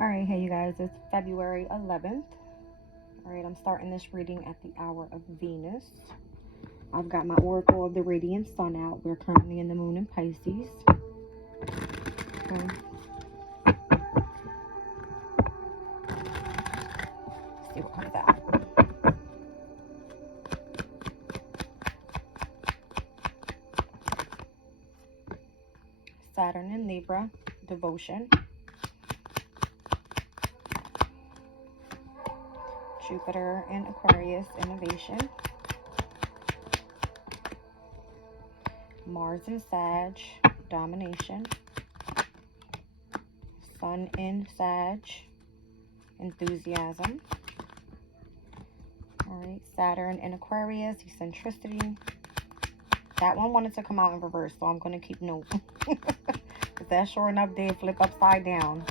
Alright, hey you guys, it's February 11th. Alright, I'm starting this reading at the hour of Venus. I've got my Oracle of the Radiant Sun out. We're currently in the moon in Pisces. Okay. Let's see what comes out. Saturn in Libra, devotion. Jupiter in Aquarius, innovation. Mars in Sag, domination. Sun in Sag, enthusiasm. Alright, Saturn in Aquarius, eccentricity. That one wanted to come out in reverse, so I'm going to keep note. Because that sure enough did flip upside down.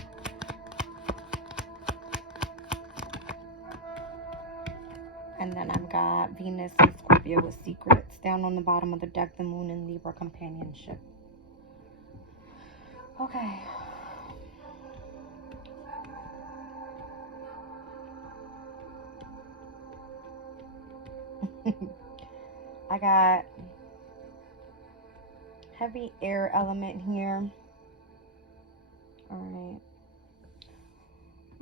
And then I've got Venus and Scorpio with secrets. Down on the bottom of the deck, the moon in Libra, companionship. Okay. I got heavy air element here. Alright.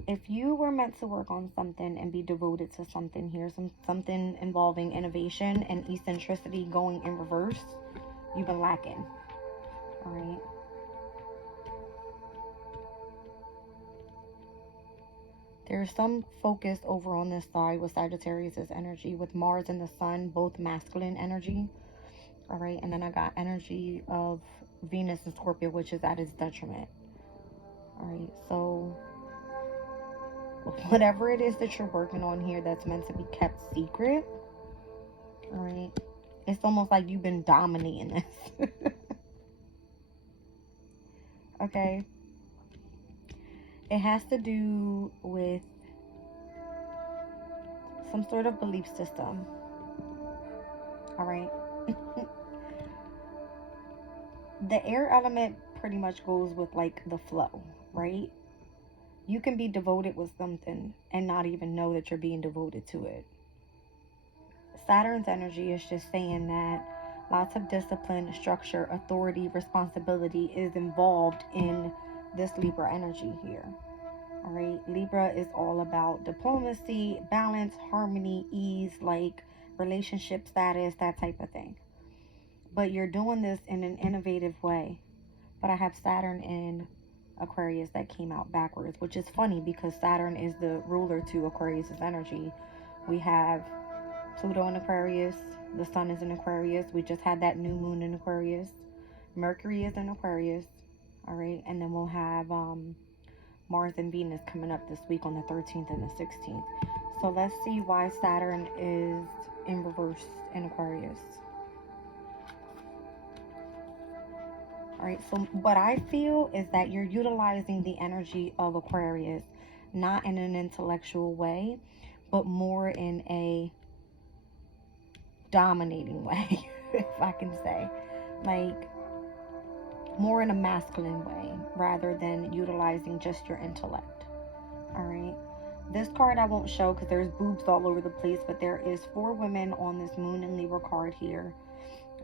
If you were meant to work on something and be devoted to something here, something involving innovation and eccentricity going in reverse, you've been lacking. Alright. There's some focus over on this side with Sagittarius's energy, with Mars and the Sun, both masculine energy. Alright, and then I got energy of Venus and Scorpio, which is at its detriment. Alright, so whatever it is that you're working on here that's meant to be kept secret, alright, it's almost like you've been dominating this. Okay. It has to do with some sort of belief system. Alright. The air element pretty much goes with like the flow, right? You can be devoted with something and not even know that you're being devoted to it. Saturn's energy is just saying that lots of discipline, structure, authority, responsibility is involved in this Libra energy here. All right, Libra is all about diplomacy, balance, harmony, ease, like relationship status, that type of thing. But you're doing this in an innovative way. But I have Saturn in Aquarius that came out backwards, which is funny because Saturn is the ruler to Aquarius's energy. We have Pluto in Aquarius, the Sun is in Aquarius, we just had that new moon in Aquarius, Mercury is in Aquarius, all right, and then we'll have Mars and Venus coming up this week on the 13th and the 16th. So let's see why Saturn is in reverse in Aquarius. Alright, so what I feel is that you're utilizing the energy of Aquarius not in an intellectual way, but more in a dominating way, if I can say. Like, more in a masculine way, rather than utilizing just your intellect. Alright, this card I won't show because there's boobs all over the place, but there is 4 women on this Moon and Libra card here.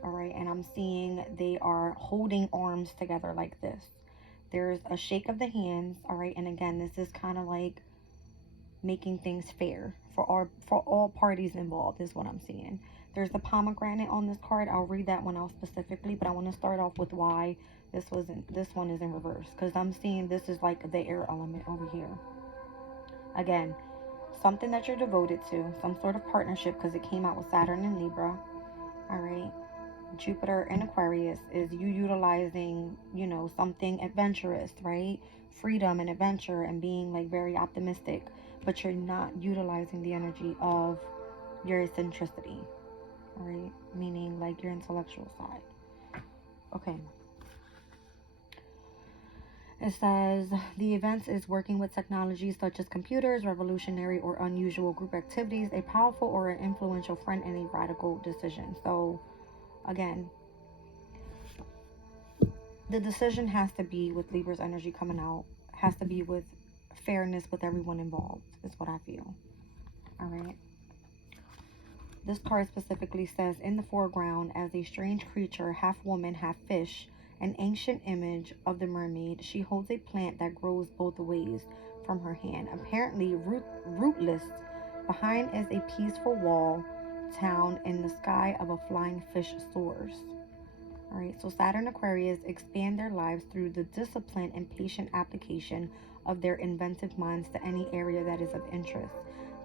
Alright, and I'm seeing they are holding arms together like this. There's a shake of the hands, alright, and again, this is kind of like making things fair for all parties involved is what I'm seeing. There's a pomegranate on this card. I'll read that one out specifically, but I want to start off with why this one is in reverse, because I'm seeing this is like the air element over here. Again, something that you're devoted to, some sort of partnership, because it came out with Saturn and Libra. Alright, Jupiter in Aquarius is you utilizing, you know, something adventurous, right? Freedom and adventure and being like very optimistic, but you're not utilizing the energy of your eccentricity, right? Meaning like your intellectual side. Okay. It says, the events is working with technologies such as computers, revolutionary or unusual group activities, a powerful or an influential friend, and a radical decision. So, again, the decision has to be with Libra's energy coming out, has to be with fairness with everyone involved, is what I feel. All right. This card specifically says, in the foreground, as a strange creature, half woman, half fish, an ancient image of the mermaid, she holds a plant that grows both ways from her hand, apparently rootless. Behind is a peaceful wall town, in the sky of a flying fish soars. All right, so Saturn Aquarius expand their lives through the discipline and patient application of their inventive minds to any area that is of interest.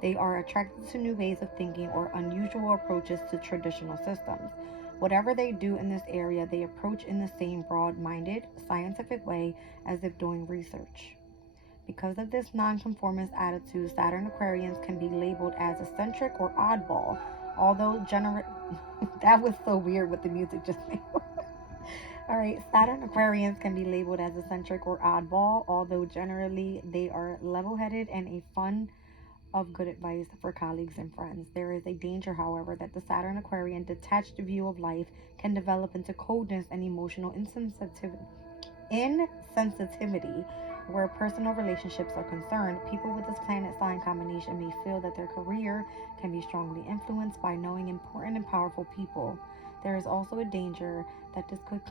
They are attracted to new ways of thinking or unusual approaches to traditional systems. Whatever they do in this area, they approach in the same broad-minded, scientific way as if doing research. Because of this nonconformist attitude, Saturn Aquarians can be labeled as eccentric or oddball, although that was so weird what the music just made. All right, Saturn Aquarians can be labeled as eccentric or oddball, although generally they are level-headed and a fun of good advice for colleagues and friends. There is a danger, however, that the Saturn Aquarian detached view of life can develop into coldness and emotional insensitivity. Where personal relationships are concerned, people with this planet sign combination may feel that their career can be strongly influenced by knowing important and powerful people. There is also a danger that this could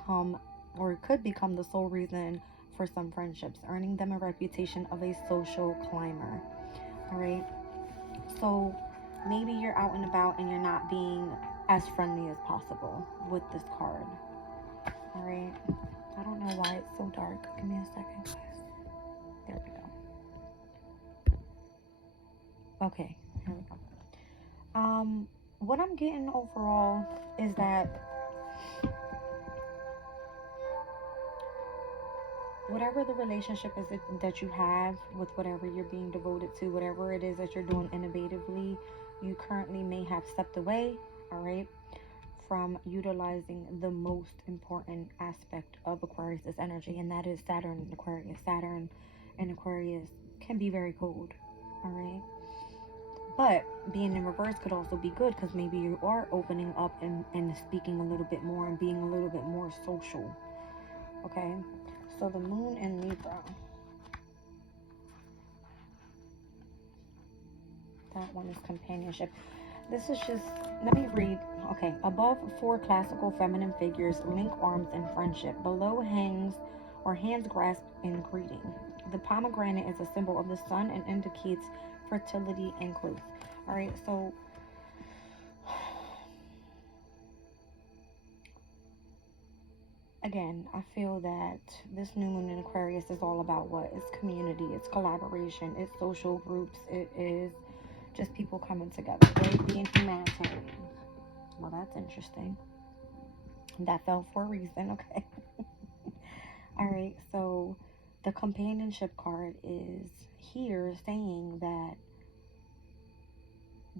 become the sole reason for some friendships, earning them a reputation of a social climber. All right, so maybe you're out and about and you're not being as friendly as possible with this card. All right, I don't know why it's so dark. Give me a second, guys. There we go. Okay, here we go. What I'm getting overall is that whatever the relationship is that you have with whatever you're being devoted to, whatever it is that you're doing innovatively, you currently may have stepped away, all right, from utilizing the most important aspect of Aquarius' energy, and that is Saturn and Aquarius. Saturn and Aquarius can be very cold, all right? But being in reverse could also be good, because maybe you are opening up and speaking a little bit more and being a little bit more social, okay? So the moon in Libra. That one is companionship. This is just, let me read. Okay, above, 4 classical feminine figures link arms in friendship. Below, hands grasped in greeting. The pomegranate is a symbol of the sun and indicates fertility and growth. All right, so again, I feel that this new moon in Aquarius is all about what? It's community, it's collaboration, it's social groups, it is just people coming together, right? Being humanitarian. Well, that's interesting. That fell for a reason, okay? All right, so the companionship card is here saying that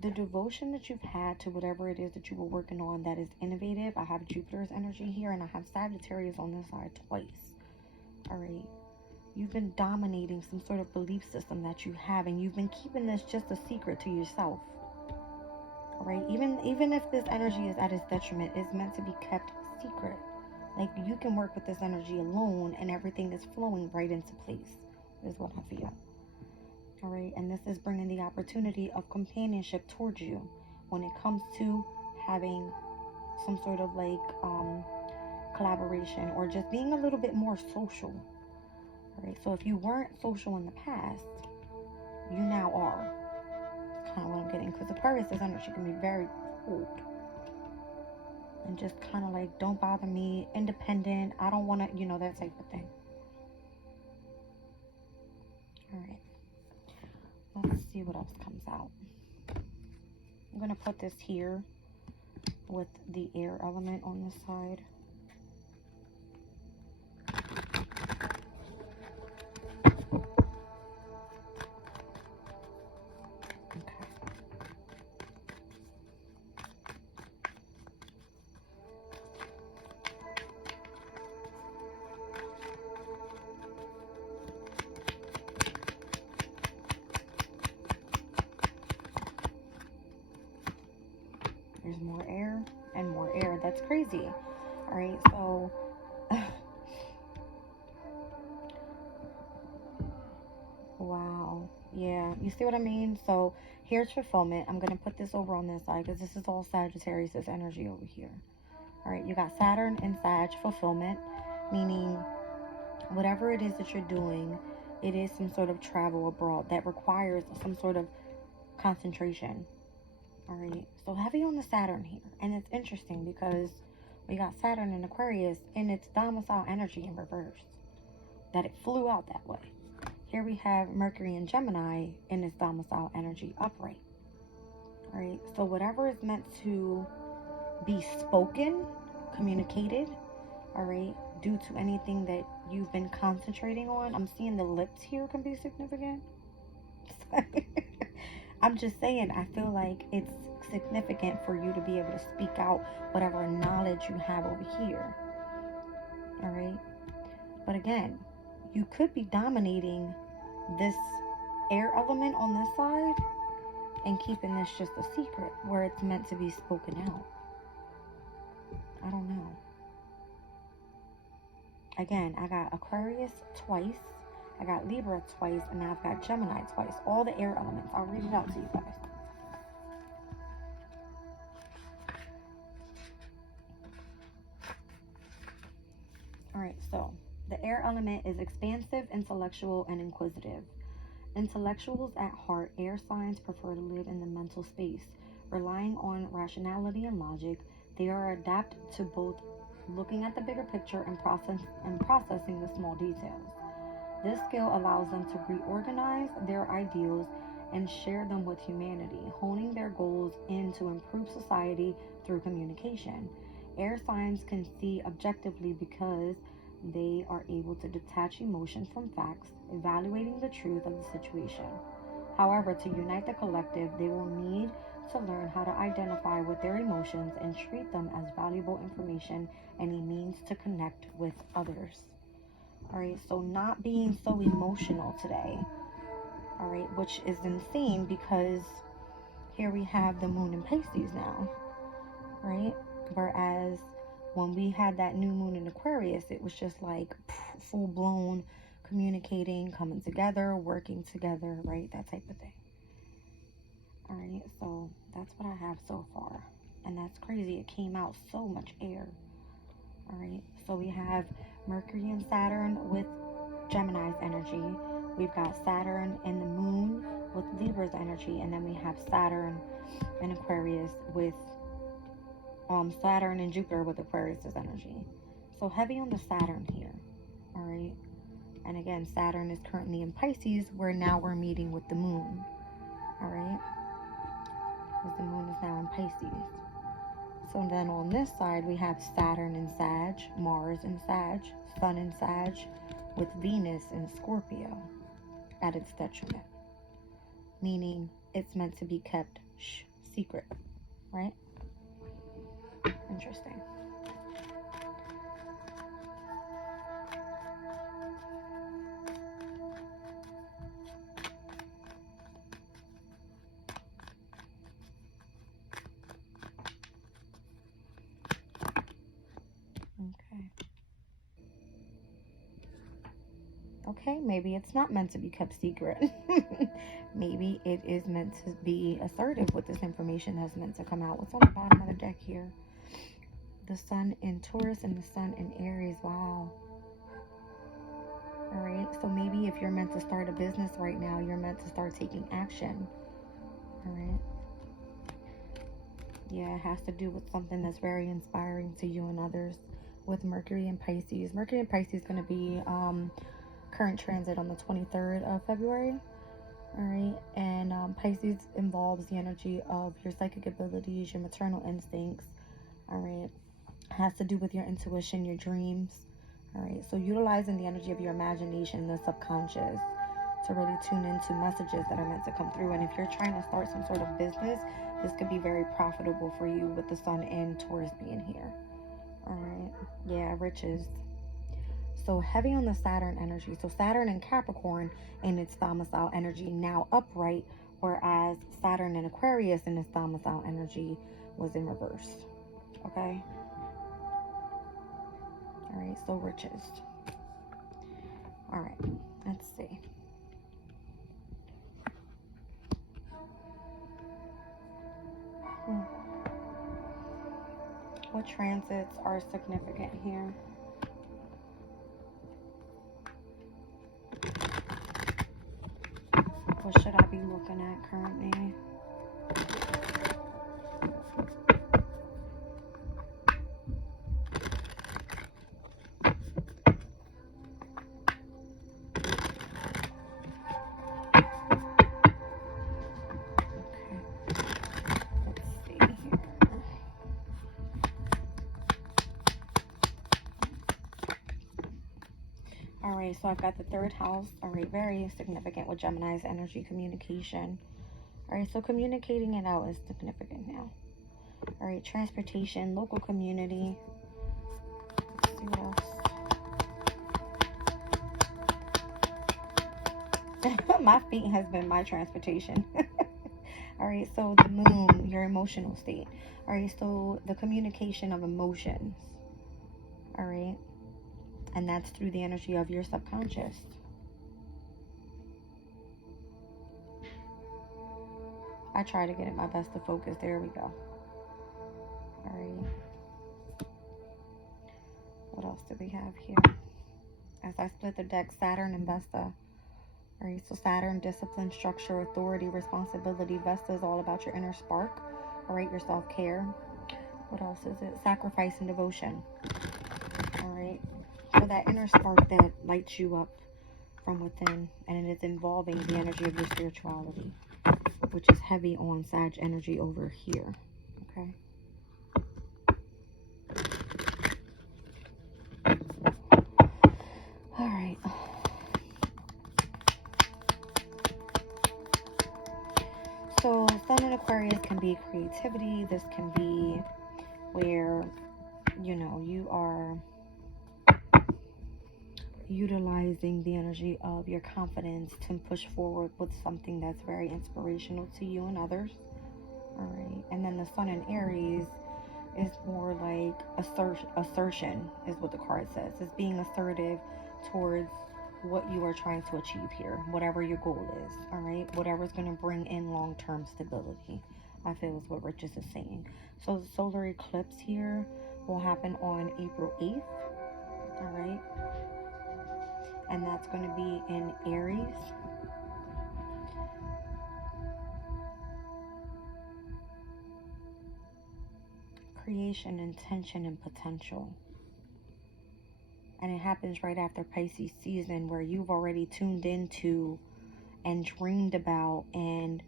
the devotion that you've had to whatever it is that you were working on that is innovative. I have Jupiter's energy here, and I have Sagittarius on this side twice. All right. You've been dominating some sort of belief system that you have, and you've been keeping this just a secret to yourself. All right. Even if this energy is at its detriment, it's meant to be kept secret. Like, you can work with this energy alone, and everything is flowing right into place, is what I feel. All right, and this is bringing the opportunity of companionship towards you when it comes to having some sort of like collaboration or just being a little bit more social. All right, so if you weren't social in the past, you now are. That's kind of what I'm getting, because Aquarius' energy can be very cold and just kind of like, don't bother me, independent, I don't want to, that type of thing. All right. Let's see what else comes out. I'm going to put this here with the air element on this side. Okay. There's more air and more air. That's crazy. All right, so Wow. Yeah. You see what I mean? So here's fulfillment. I'm going to put this over on this side because this is all Sagittarius' energy over here. All right. You got Saturn and Sag fulfillment, meaning whatever it is that you're doing, it is some sort of travel abroad that requires some sort of concentration. All right. So heavy on the Saturn here. And it's interesting because we got Saturn in Aquarius in its domicile energy in reverse. That it flew out that way. Here we have Mercury and Gemini in its domicile energy upright. All right. So whatever is meant to be spoken, communicated, all right, due to anything that you've been concentrating on. I'm seeing the lips here can be significant. I'm just saying, I feel like it's significant for you to be able to speak out whatever knowledge you have over here. All right. But again, you could be dominating this air element on this side and keeping this just a secret where it's meant to be spoken out. I don't know. Again, I got Aquarius twice, I got Libra twice, and now I've got Gemini twice. All the air elements. I'll read it out to you guys. Alright, so the air element is expansive, intellectual, and inquisitive. Intellectuals at heart, air signs prefer to live in the mental space. Relying on rationality and logic, they are adept to both looking at the bigger picture and processing the small details. This skill allows them to reorganize their ideals and share them with humanity, honing their goals in to improve society through communication. Air signs can see objectively because they are able to detach emotions from facts, evaluating the truth of the situation. However, to unite the collective, they will need to learn how to identify with their emotions and treat them as valuable information and a means to connect with others. All right, so not being so emotional today, all right, which is insane because here we have the moon in Pisces now, right? Whereas when we had that new moon in Aquarius, it was just like full blown communicating, coming together, working together, right? That type of thing. All right, so that's what I have so far. And that's crazy. It came out so much air. All right, so we have Mercury and Saturn with Gemini's energy. We've got Saturn and the moon with Libra's energy. And then we have Saturn and Aquarius with Saturn and Jupiter with Aquarius's energy. So heavy on the Saturn here. All right. And again, Saturn is currently in Pisces, where now we're meeting with the moon. All right. Because the moon is now in Pisces. So then on this side, we have Saturn in Sag, Mars in Sag, Sun in Sag, with Venus in Scorpio at its detriment. Meaning it's meant to be kept secret, right? Interesting. Okay, maybe it's not meant to be kept secret. Maybe it is meant to be assertive with this information that's meant to come out. What's on the bottom of the deck here? The sun in Taurus and the sun in Aries. Wow. All right, so maybe if you're meant to start a business right now, you're meant to start taking action. All right. Yeah, it has to do with something that's very inspiring to you and others with Mercury and Pisces. Mercury and Pisces is going to be current transit on the 23rd of February. All right, and Pisces involves the energy of your psychic abilities, your maternal instincts. All right, has to do with your intuition, your dreams. All right, so utilizing the energy of your imagination, the subconscious, to really tune into messages that are meant to come through. And if you're trying to start some sort of business, this could be very profitable for you with the sun and Taurus being here. All right, yeah, riches. So heavy on the Saturn energy. So Saturn in Capricorn in its domicile energy now upright, whereas Saturn in Aquarius in its domicile energy was in reverse. Okay. All right, so riches. All right, let's see. what transits are significant here? What should I be looking at currently? Alright, so I've got the third house. Alright, very significant with Gemini's energy, communication. Alright, so communicating it out is significant now. Alright, transportation, local community. Let's see what else. My feet has been my transportation. Alright, so the moon, your emotional state. Alright, so the communication of emotions. Alright. And that's through the energy of your subconscious. I try to get it my best to focus. There we go. Alright. What else do we have here? As I split the deck, Saturn and Vesta. Alright, so Saturn, discipline, structure, authority, responsibility. Vesta is all about your inner spark. Alright, your self-care. What else is it? Sacrifice and devotion. Alright. So that inner spark that lights you up from within, and it is involving the energy of your spirituality, which is heavy on Sag energy over here. Okay. All right. So Sun in Aquarius can be creativity. This can be where, you know, you are utilizing the energy of your confidence to push forward with something that's very inspirational to you and others. All right. And then the Sun in Aries is more like assertion is what the card says. It's being assertive towards what you are trying to achieve here, whatever your goal is. All right. Whatever's going to bring in long-term stability, I feel is what Richard is saying. So the solar eclipse here will happen on April 8th. All right. And that's going to be in Aries. Creation, intention, and potential. And it happens right after Pisces season, where you've already tuned into and dreamed about and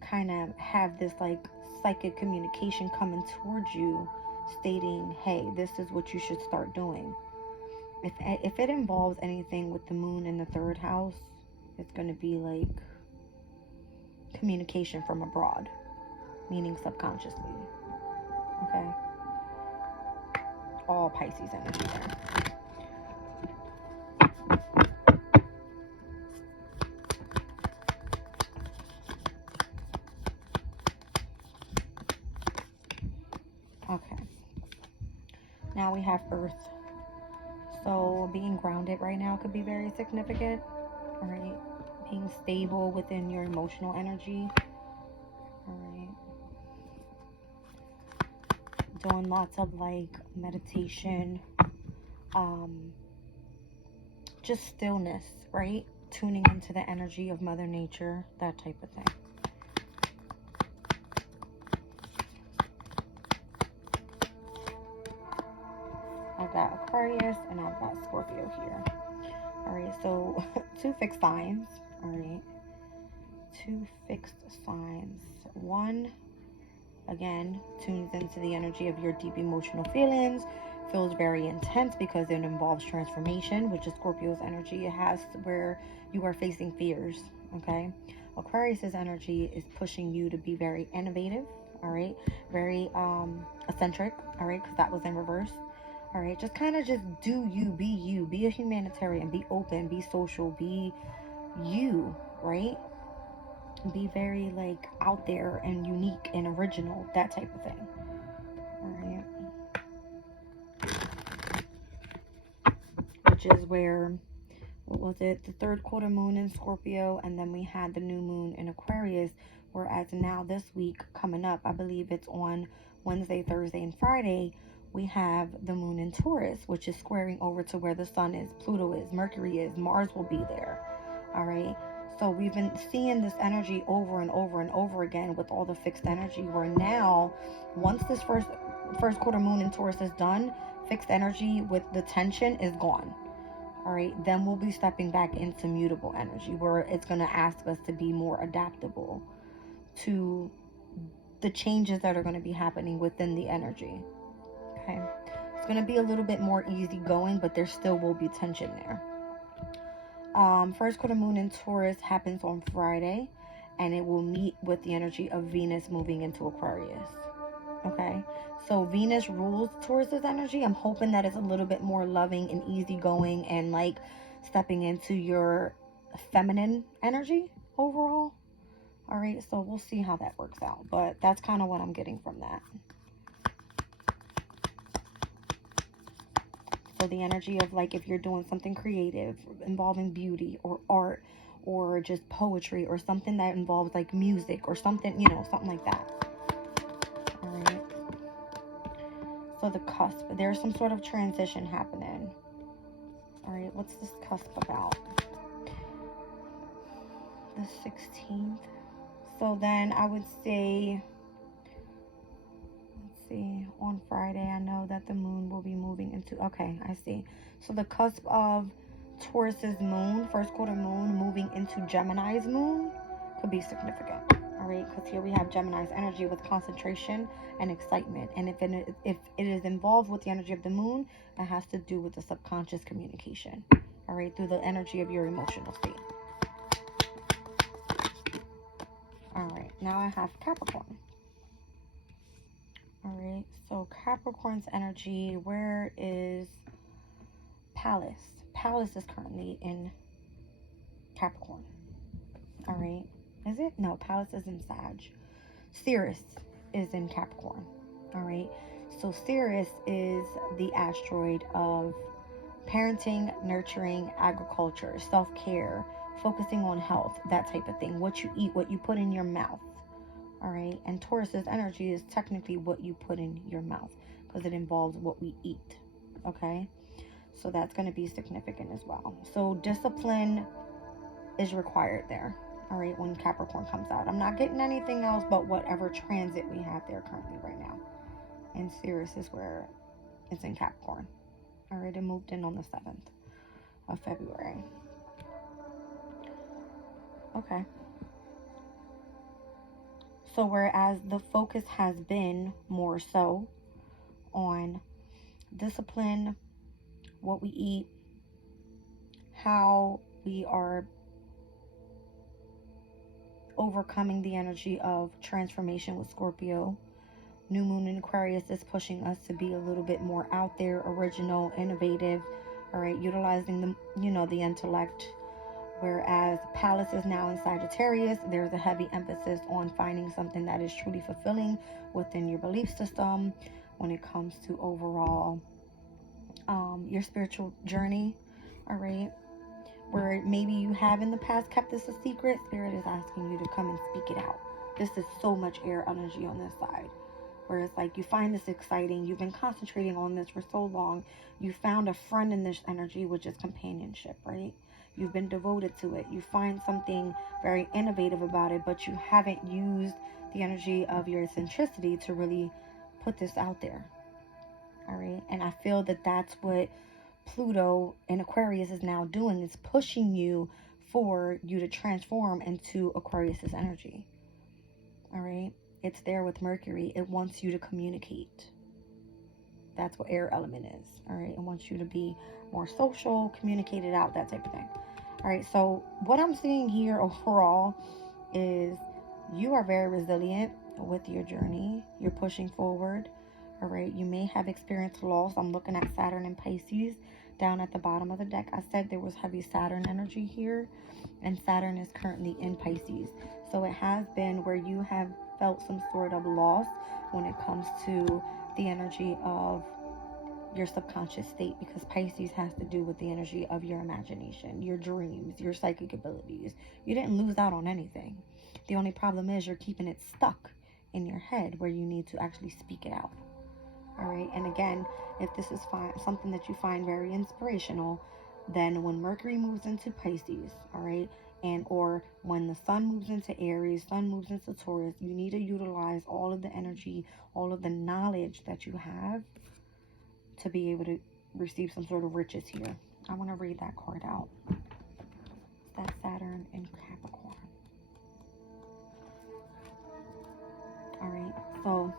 kind of have this like psychic communication coming towards you stating, hey, this is what you should start doing. If it involves anything with the moon in the third house, it's going to be like communication from abroad, meaning subconsciously. Okay? All Pisces energy there. Okay. Now we have Earth. So being grounded right now could be very significant. All right. Being stable within your emotional energy. All right. Doing lots of like meditation. Just stillness, right? Tuning into the energy of Mother Nature, that type of thing. I've got Aquarius and I've got Scorpio here. Alright, so 2 fixed signs. Alright. 2 fixed signs. 1, again, tunes into the energy of your deep emotional feelings. Feels very intense because it involves transformation, which is Scorpio's energy. It has where you are facing fears. Okay. Aquarius's energy is pushing you to be very innovative. Alright. Very eccentric. Alright, because that was in reverse. All right, just kind of just do you, be a humanitarian, be open, be social, be you, right? Be very like out there and unique and original, that type of thing. All right. Which is where, what was it? The 3rd quarter moon in Scorpio, and then we had the new moon in Aquarius, whereas now this week coming up, I believe it's on Wednesday, Thursday, and Friday, we have the moon in Taurus, which is squaring over to where the sun is, Pluto is, Mercury is, Mars will be there. All right. So we've been seeing this energy over and over and over again with all the fixed energy, where now, once this first quarter moon in Taurus is done, fixed energy with the tension is gone. All right. Then we'll be stepping back into mutable energy, where it's going to ask us to be more adaptable to the changes that are going to be happening within the energy. Okay. It's going to be a little bit more easygoing, but there still will be tension there. First quarter moon in Taurus happens on Friday, and it will meet with the energy of Venus moving into Aquarius. Okay, so Venus rules Taurus's energy. I'm hoping that it's a little bit more loving and easygoing, and like stepping into your feminine energy overall. All right, so we'll see how that works out, but that's kind of what I'm getting from that. So the energy of, like, if you're doing something creative involving beauty or art or just poetry or something that involves like music or something, you know, something like that. All right. So the cusp, there's some sort of transition happening. All right, what's this cusp about? The 16th. So then I would say, on Friday, I know that the moon will be moving into, okay, I see. So the cusp of Taurus's moon, first quarter moon, moving into Gemini's moon could be significant. All right, because here we have Gemini's energy with concentration and excitement. And if it is involved with the energy of the moon, that has to do with the subconscious communication. All right, through the energy of your emotional state. All right, now I have Capricorn. All right, so Capricorn's energy, where is Pallas? Pallas is currently in Capricorn. All right, is it? No, Pallas is in Sag. Ceres is in Capricorn. All right, so Ceres is the asteroid of parenting, nurturing, agriculture, self-care, focusing on health, that type of thing. What you eat, what you put in your mouth. All right, and Taurus's energy is technically what you put in your mouth, because it involves what we eat. Okay, so that's going to be significant as well. So discipline is required there. All right, when Capricorn comes out, I'm not getting anything else but whatever transit we have there currently right now. And Ceres is where it's in Capricorn. All right, it moved in on the 7th of February. Okay. So whereas the focus has been more so on discipline, what we eat, how we are overcoming the energy of transformation with Scorpio. New moon in Aquarius is pushing us to be a little bit more out there, original, innovative, all right, utilizing the intellect. Whereas Pallas is now in Sagittarius, there's a heavy emphasis on finding something that is truly fulfilling within your belief system when it comes to overall your spiritual journey. All right, where maybe you have in the past kept this a secret, Spirit is asking you to come and speak it out. This is so much air energy on this side, where it's like you find this exciting, you've been concentrating on this for so long, you found a friend in this energy, which is companionship, right? You've been devoted to it. You find something very innovative about it, but you haven't used the energy of your eccentricity to really put this out there. All right. And I feel that that's what Pluto in Aquarius is now doing, is pushing you for you to transform into Aquarius's energy. All right. It's there with Mercury. It wants you to communicate. That's what air element is. All right. It wants you to be more social, communicate it out, that type of thing. All right. So what I'm seeing here overall is you are very resilient with your journey. You're pushing forward. All right. You may have experienced loss. I'm looking at Saturn and Pisces down at the bottom of the deck. I said there was heavy Saturn energy here, and Saturn is currently in Pisces. So it has been where you have felt some sort of loss when it comes to the energy of your subconscious state, because Pisces has to do with the energy of your imagination, your dreams, your psychic abilities. You didn't lose out on anything. The only problem is you're keeping it stuck in your head, where you need to actually speak it out. All right. And again, if this is something that you find very inspirational, then when Mercury moves into Pisces, all right, and or when the sun moves into Aries, sun moves into Taurus, you need to utilize all of the energy, all of the knowledge that you have to be able to receive some sort of riches here. I want to read that card out. That's Saturn in Capricorn. All right, so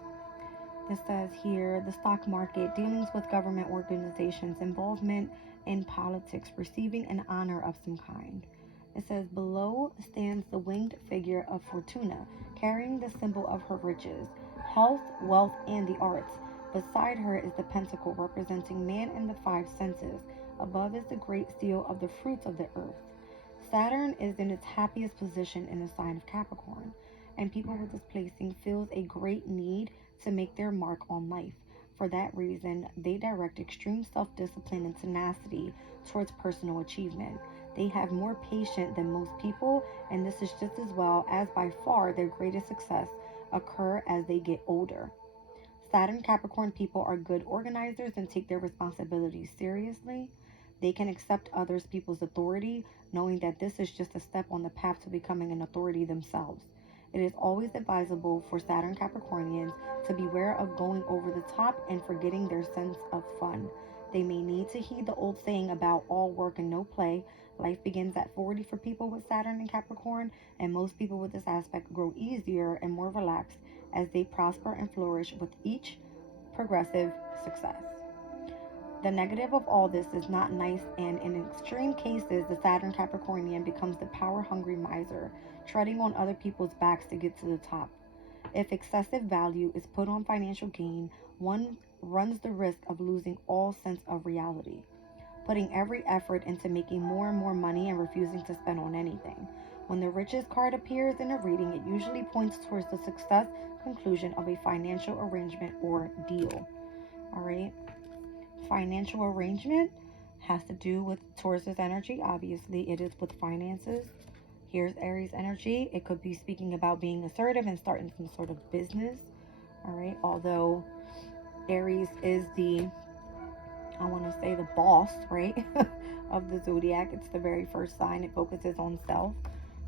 it says here, the stock market, dealings with government organizations, involvement in politics, receiving an honor of some kind. It says, below stands the winged figure of Fortuna, carrying the symbol of her riches, health, wealth, and the arts. Beside her is the pentacle, representing man and the five senses. Above is the great seal of the fruits of the earth. Saturn is in its happiest position in the sign of Capricorn, and people with this placing feels a great need to make their mark on life. For that reason, they direct extreme self-discipline and tenacity towards personal achievement. They have more patience than most people, and this is just as well as by far their greatest success occur as they get older. Saturn Capricorn people are good organizers and take their responsibilities seriously. They can accept others people's authority, knowing that this is just a step on the path to becoming an authority themselves. It is always advisable for Saturn Capricornians to beware of going over the top and forgetting their sense of fun. They may need to heed the old saying about all work and no play. Life begins at 40 for people with Saturn and Capricorn, and most people with this aspect grow easier and more relaxed as they prosper and flourish with each progressive success. The negative of all this is not nice, and in extreme cases, the Saturn Capricornian becomes the power-hungry miser, treading on other people's backs to get to the top. If excessive value is put on financial gain, one runs the risk of losing all sense of reality, putting every effort into making more and more money and refusing to spend on anything. When the riches card appears in a reading, it usually points towards the success conclusion of a financial arrangement or deal. All right. Financial arrangement has to do with Taurus's energy. Obviously, it is with finances. Here's Aries energy. It could be speaking about being assertive and starting some sort of business. All right. Although Aries is the, I want to say, the boss, right, of the zodiac. It's the very first sign. It focuses on self.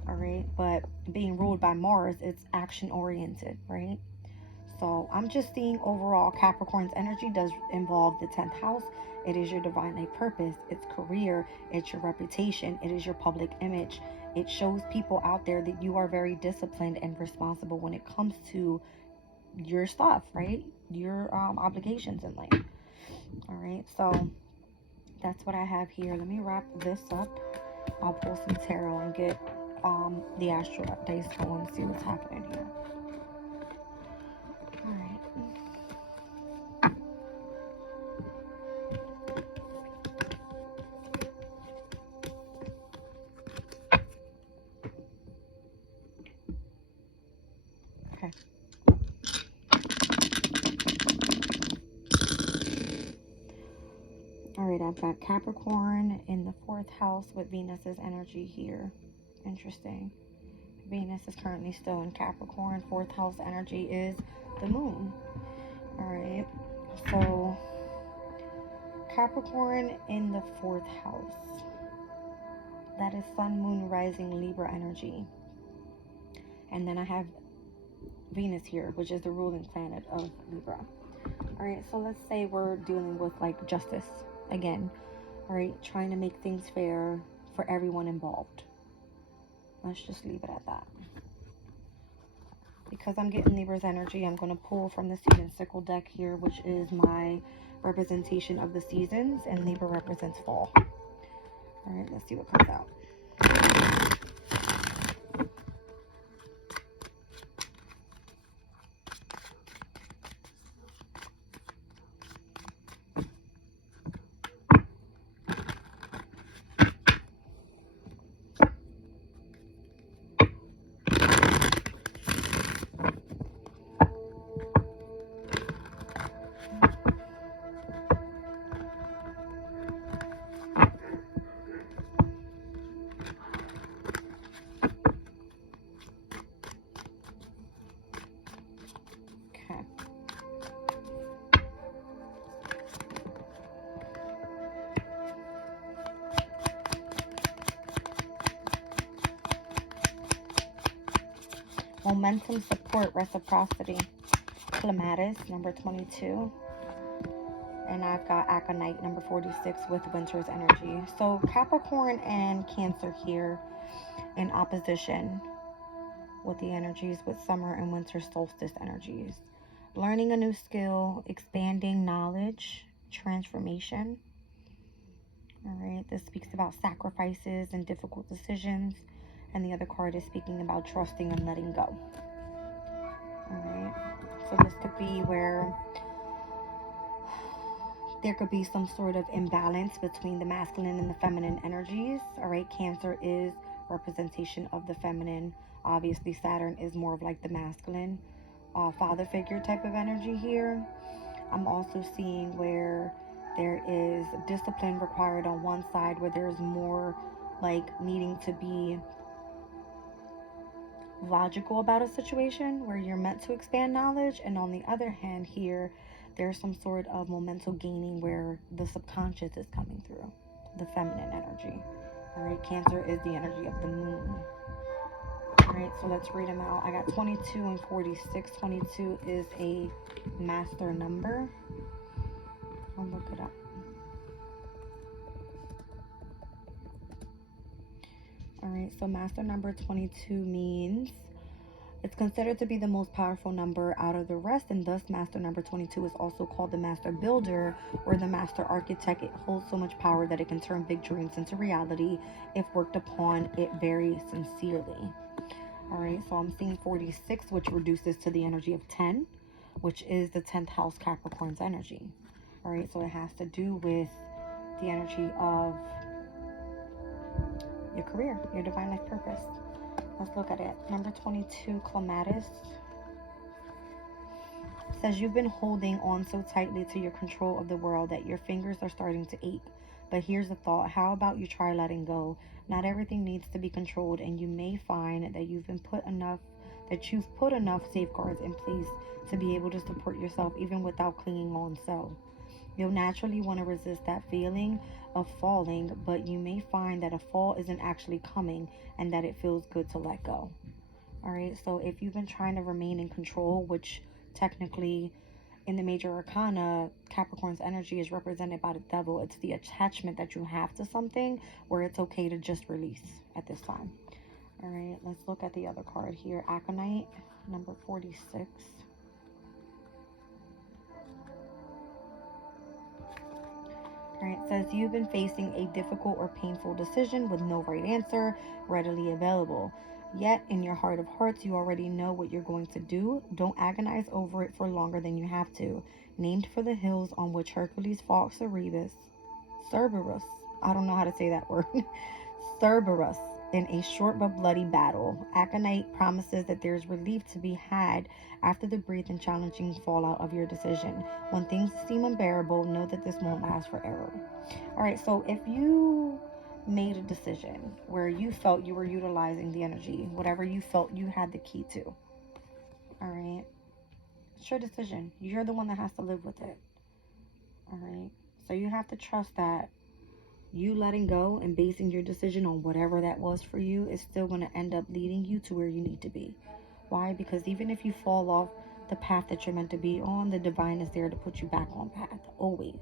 All right. But being ruled by Mars, it's action oriented, right? So I'm just seeing overall Capricorn's energy does involve the 10th house. It is your divine life purpose. It's career. It's your reputation. It is your public image. It shows people out there that you are very disciplined and responsible when it comes to your stuff, right? Your obligations in life. All right. So that's what I have here. Let me wrap this up. I'll pull some tarot and get the astral dice going and see what's happening here. All right. Okay. All right, I've got Capricorn in the 4th house with Venus's energy here. Interesting. Venus is currently still in Capricorn. 4th house energy is the moon. All right. So Capricorn in the 4th house. That is Sun, Moon, Rising, Libra energy. And then I have Venus here, which is the ruling planet of Libra. All right, so let's say we're dealing with like justice again. All right, trying to make things fair for everyone involved. Let's just leave it at that. Because I'm getting Libra's energy, I'm going to pull from the Seed and Sickle deck here, which is my representation of the seasons, and Libra represents fall. All right, let's see what comes out. Momentum, support, reciprocity. Clematis, number 22. And I've got Aconite, number 46, with winter's energy. So Capricorn and Cancer here in opposition with the energies with summer and winter solstice energies. Learning a new skill, expanding knowledge, transformation. All right, this speaks about sacrifices and difficult decisions. And the other card is speaking about trusting and letting go. All right, so this could be where there could be some sort of imbalance between the masculine and the feminine energies. All right, Cancer is representation of the feminine. Obviously, Saturn is more of like the masculine father figure type of energy here. I'm also seeing where there is discipline required on one side, where there's more like needing to be logical about a situation where you're meant to expand knowledge, and on the other hand here there's some sort of momentum gaining where the subconscious is coming through, the feminine energy. All right, Cancer is the energy of the moon. All right, so let's read them out. I got 22 and 46. 22 is a master number. I'll look it up. All right, so master number 22 means it's considered to be the most powerful number out of the rest, and thus master number 22 is also called the master builder or the master architect. It holds so much power that it can turn big dreams into reality if worked upon it very sincerely. All right, so I'm seeing 46, which reduces to the energy of 10, which is the 10th house Capricorn's energy. All right, so it has to do with the energy of your career, your divine life purpose. Let's look at it. Number 22, Clematis. It says you've been holding on so tightly to your control of the world that your fingers are starting to ache. But here's the thought. How about you try letting go? Not everything needs to be controlled, and you may find that you've put enough safeguards in place to be able to support yourself even without clinging on. So you'll naturally want to resist that feeling of falling, but you may find that a fall isn't actually coming and that it feels good to let go. All right, so if you've been trying to remain in control, which technically in the major arcana, Capricorn's energy is represented by the devil. It's the attachment that you have to something where it's okay to just release at this time. All right, let's look at the other card here. Aconite, number 46. All right, it says you've been facing a difficult or painful decision with no right answer readily available. Yet, in your heart of hearts, you already know what you're going to do. Don't agonize over it for longer than you have to. Named for the hills on which Hercules fought Cerberus. I don't know how to say that word. Cerberus in a short but bloody battle. Aconite promises that there's relief to be had after the brief and challenging fallout of your decision. When things seem unbearable, know that this won't last forever. All right, so if you made a decision where you felt you were utilizing the energy, whatever you felt you had the key to, all right, it's your decision. You're the one that has to live with it. All right, so you have to trust that you letting go and basing your decision on whatever that was for you is still going to end up leading you to where you need to be. Why? Because even if you fall off the path that you're meant to be on, the divine is there to put you back on path, always.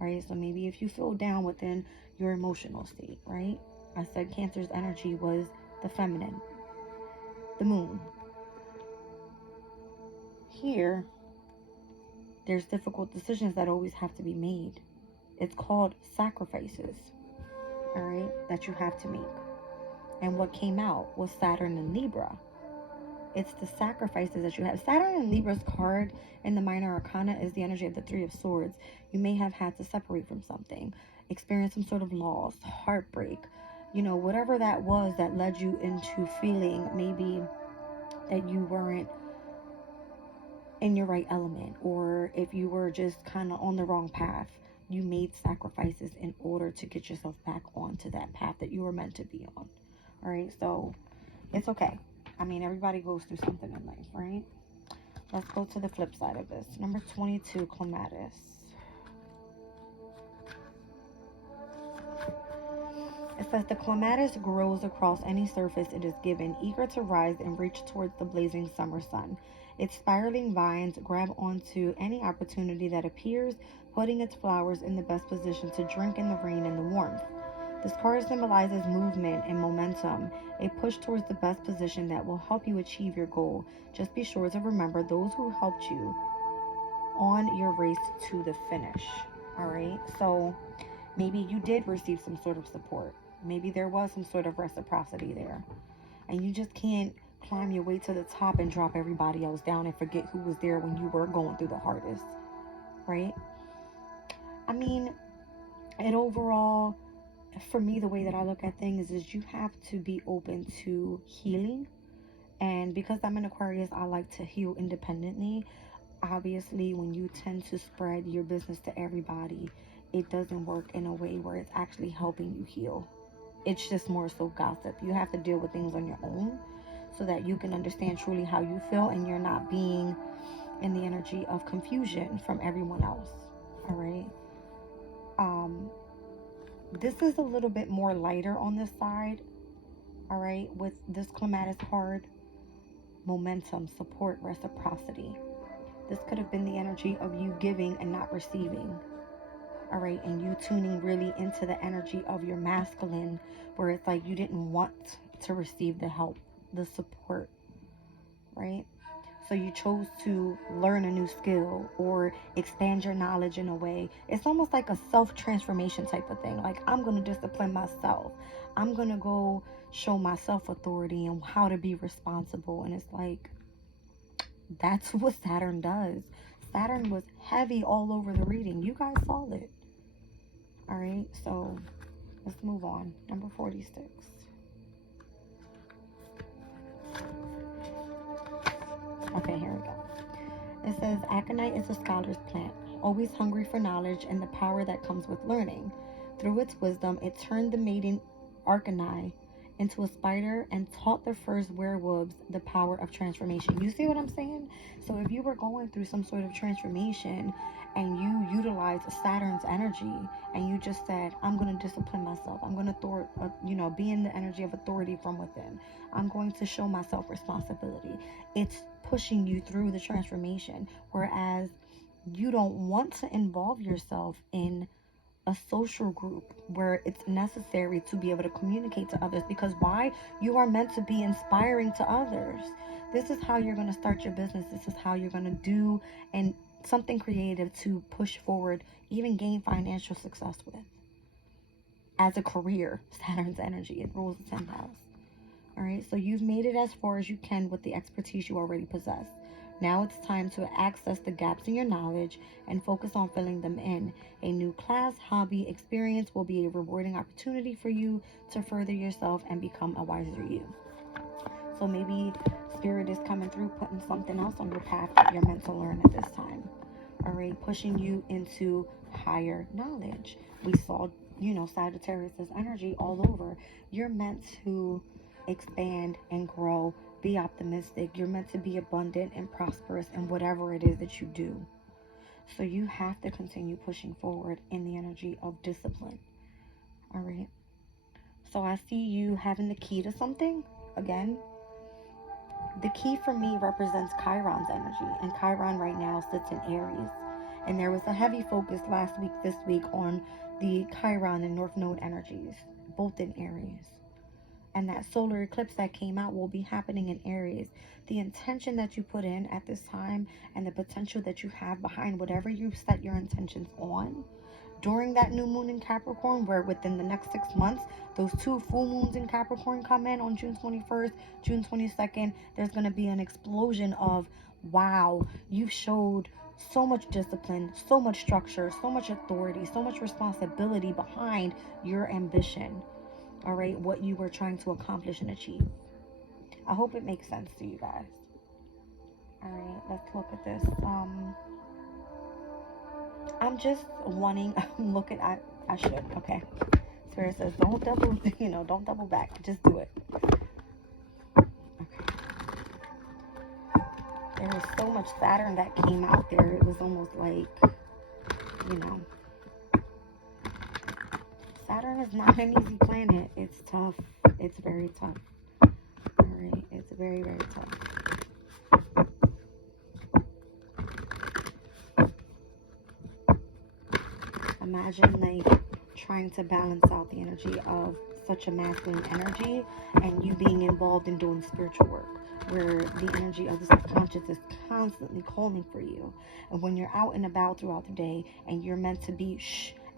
Right? So maybe if you feel down within your emotional state, right? I said Cancer's energy was the feminine, the moon. Here, there's difficult decisions that always have to be made. It's called sacrifices, all right, that you have to make. And what came out was Saturn and Libra. It's the sacrifices that you have. Saturn and Libra's card in the minor arcana is the energy of the Three of Swords. You may have had to separate from something, experience some sort of loss, heartbreak, you know, whatever that was that led you into feeling maybe that you weren't in your right element, or if you were just kind of on the wrong path. You made sacrifices in order to get yourself back onto that path that you were meant to be on. All right, so it's okay. I mean, everybody goes through something in life, right? Let's go to the flip side of this. Number 22, Clematis. It says the clematis grows across any surface it is given, eager to rise and reach towards the blazing summer sun. Its spiraling vines grab onto any opportunity that appears, putting its flowers in the best position to drink in the rain and the warmth. This card symbolizes movement and momentum, a push towards the best position that will help you achieve your goal. Just be sure to remember those who helped you on your race to the finish. All right, so maybe you did receive some sort of support. Maybe there was some sort of reciprocity there. And you just can't climb your way to the top and drop everybody else down and forget who was there when you were going through the hardest. Right? I mean, and overall, for me, the way that I look at things is you have to be open to healing. And because I'm an Aquarius, I like to heal independently. Obviously, when you tend to spread your business to everybody, it doesn't work in a way where it's actually helping you heal. It's just more so gossip. You have to deal with things on your own so that you can understand truly how you feel and you're not being in the energy of confusion from everyone else. All right. This is a little bit more lighter on this side. All right. With this clematis card, momentum, support, reciprocity. This could have been the energy of you giving and not receiving. All right, and you tuning really into the energy of your masculine, where it's like you didn't want to receive the help, the support, right? So you chose to learn a new skill or expand your knowledge in a way. It's almost like a self-transformation type of thing. Like, I'm going to discipline myself. I'm going to go show myself authority and how to be responsible. And it's like, that's what Saturn does. Saturn was heavy all over the reading. You guys saw it. All right, so let's move on. Number 46. Okay, here we go. It says, aconite is a scholar's plant, always hungry for knowledge and the power that comes with learning. Through its wisdom, it turned the maiden Arcanine into a spider and taught the first werewolves the power of transformation. You see what I'm saying? So if you were going through some sort of transformation and you utilized Saturn's energy and you just said, I'm going to discipline myself. I'm going to be in the energy of authority from within. I'm going to show myself responsibility. It's pushing you through the transformation. Whereas you don't want to involve yourself in a social group where it's necessary to be able to communicate to others, because why? You are meant to be inspiring to others. This is how you're going to start your business. This is how you're going to do and something creative to push forward, even gain financial success with. As a career, Saturn's energy, it rules the 10th house. All right, so you've made it as far as you can with the expertise you already possess. Now it's time to access the gaps in your knowledge and focus on filling them in. A new class, hobby, experience will be a rewarding opportunity for you to further yourself and become a wiser you. So maybe Spirit is coming through, putting something else on your path that you're meant to learn at this time. All right, pushing you into higher knowledge. We saw, Sagittarius's energy all over. You're meant to expand and grow. Be optimistic. You're meant to be abundant and prosperous in whatever it is that you do. So you have to continue pushing forward in the energy of discipline. All right. So I see you having the key to something. Again, the key for me represents Chiron's energy. And Chiron right now sits in Aries. And there was a heavy focus this week on the Chiron and North Node energies, both in Aries. And that solar eclipse that came out will be happening in Aries. The intention that you put in at this time and the potential that you have behind whatever you set your intentions on during that new moon in Capricorn, where within the next 6 months, those 2 full moons in Capricorn come in on June 21st, June 22nd, there's going to be an explosion of, wow, you've showed so much discipline, so much structure, so much authority, so much responsibility behind your ambition. All right, what you were trying to accomplish and achieve. I hope it makes sense to you guys. All right, let's look at this. I'm just wanting, I should, okay. Spirit says, don't double back. Just do it. Okay. There was so much Saturn that came out there. It was almost like, Saturn is not an easy planet. It's tough. It's very tough. Alright, it's very, very tough. Imagine like trying to balance out the energy of such a masculine energy and you being involved in doing spiritual work, where the energy of the subconscious is constantly calling for you. And when you're out and about throughout the day and you're meant to be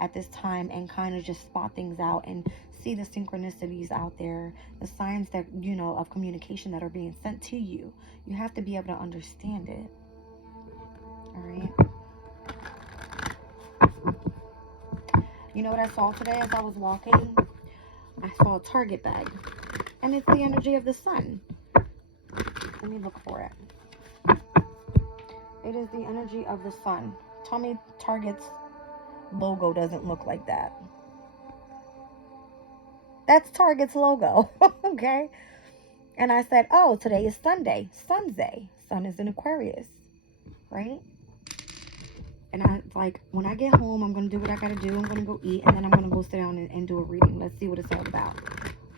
at this time and kind of just spot things out and see the synchronicities out there, the signs that, you know, of communication that are being sent to you, you have to be able to understand it. All right. You know what I saw today as I was walking? I saw a Target bag. And it's the energy of the sun. Let me look for it. It is the energy of the sun. Tell me Target's logo doesn't look like that. That's Target's logo. Okay. And I said, oh, today is Sunday. Sun's day. Sun is in Aquarius. Right? And I like, when I get home, I'm going to do what I got to do. I'm going to go eat. And then I'm going to go sit down and do a reading. Let's see what it's all about.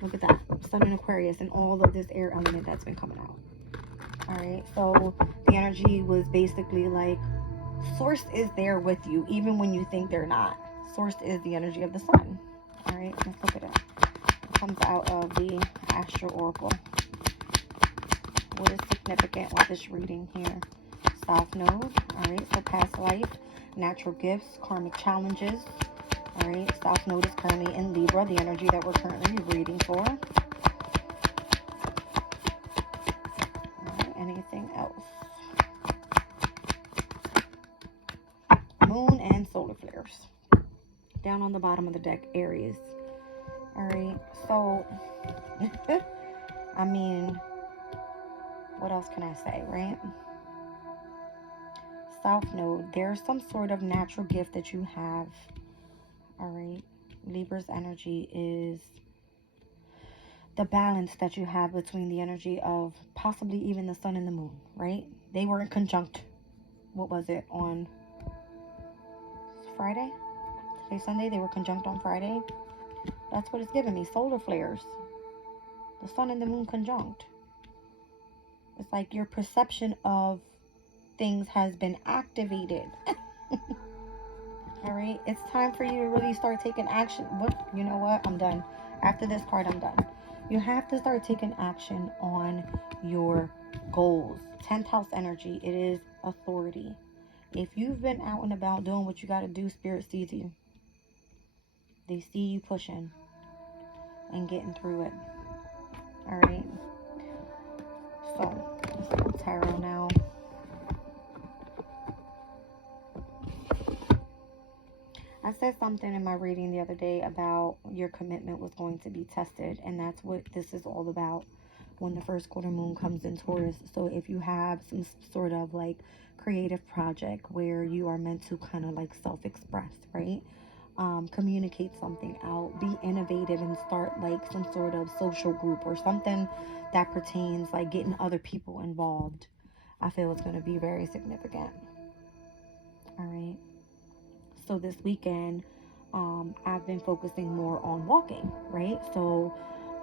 Look at that. Sun in Aquarius and all of this air element that's been coming out. Alright. So the energy was basically like, Source is there with you. Even when you think they're not. Source is the energy of the sun. Alright. Let's look at it. It comes out of the Astral Oracle. What is significant with this reading here? South Node. Alright. So past life. Natural gifts, karmic challenges. Alright, South Node is currently in Libra, the energy that we're currently reading for. Alright, anything else? Moon and solar flares. Down on the bottom of the deck, Aries. Alright, so, I mean, what else can I say, right? South Node, there's some sort of natural gift that you have. Alright, Libra's energy is the balance that you have between the energy of possibly even the sun and the moon, right? They were in conjunct, what was it, on Friday? Today, Sunday, they were conjunct on Friday. That's what it's giving me, solar flares. The sun and the moon conjunct. It's like your perception of things has been activated. Alright, it's time for you to really start taking action. What? You know what? I'm done. After this card, I'm done. You have to start taking action on your goals. 10th house energy. It is authority. If you've been out and about doing what you got to do, Spirit sees you. They see you pushing and getting through it. Alright. So, let's go tarot now. I said something in my reading the other day about your commitment was going to be tested, and that's what this is all about when the first quarter moon comes in Taurus. So if you have some sort of like creative project where you are meant to kind of like self-express, right? Communicate something out, be innovative, and start like some sort of social group or something that pertains like getting other people involved. I feel it's going to be very significant. All right. So this weekend, I've been focusing more on walking, right? So